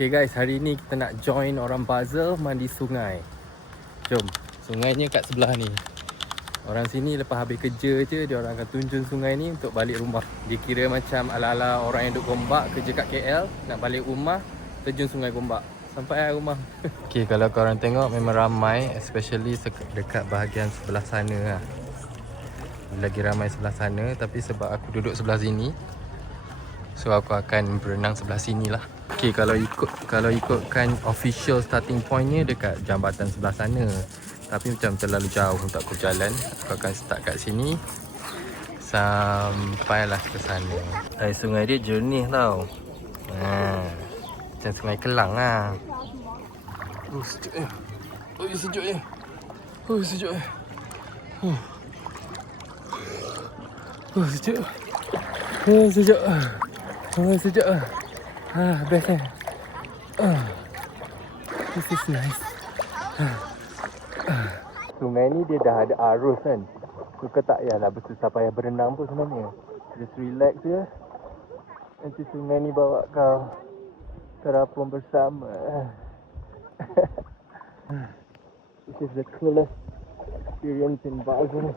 Okay guys, hari ni kita nak join orang Basel mandi sungai. Jom, sungainya kat sebelah ni. Orang sini lepas habis kerja je, dia orang akan tunjung sungai ni untuk balik rumah. Dia kira macam ala-ala orang yang duduk Gombak kerja kat KL, nak balik rumah, terjun sungai Gombak. Sampai rumah. Okay, kalau korang tengok memang ramai, especially dekat bahagian sebelah sana lah. Lagi ramai sebelah sana, tapi sebab aku duduk sebelah sini, so aku akan berenang sebelah sini lah. Okay, kalau ikutkan official starting pointnya dekat jambatan sebelah sana. Tapi macam terlalu jauh untuk aku jalan. Aku akan start kat sini sampailah ke sana. Air sungai dia jernih tau. Macam sungai Kelang lah. Sejuk je. Sejuk je. Sejuk je. Sejuk. Sejuk. Sejuk. Best kan? This is nice. Sungai ni dia dah ada arus kan. So kau tak payahlah bersusah payah berenang pun sebenarnya. Just relax je. Nanti sungai ni bawa kau terapung bersama. This is the coolest experience in Basel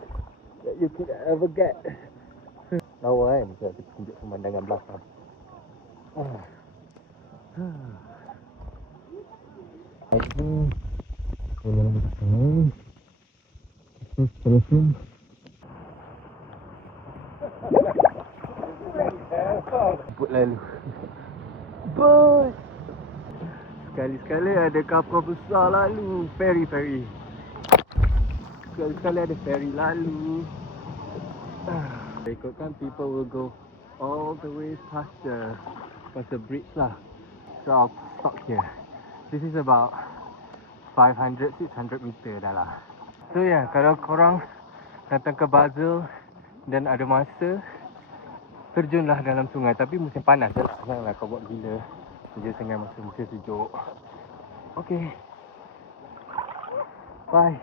that you could ever get. Lawa kan kita tunjuk pemandangan belakang. Jemput lalu. Bus. Sekali-sekali ada kapal besar lalu. Ferry. Sekali-sekali ada ferry lalu. Ikutkan people will go all the way past the bridge lah. So I'll stop here. This is about 500-600 meter dah lah. So yeah, kalau korang datang ke Basel dan ada masa, terjunlah dalam sungai. Tapi musim panas je lah. Janganlah kau buat gila kerja sungai masa musim sejuk. Okay. Bye.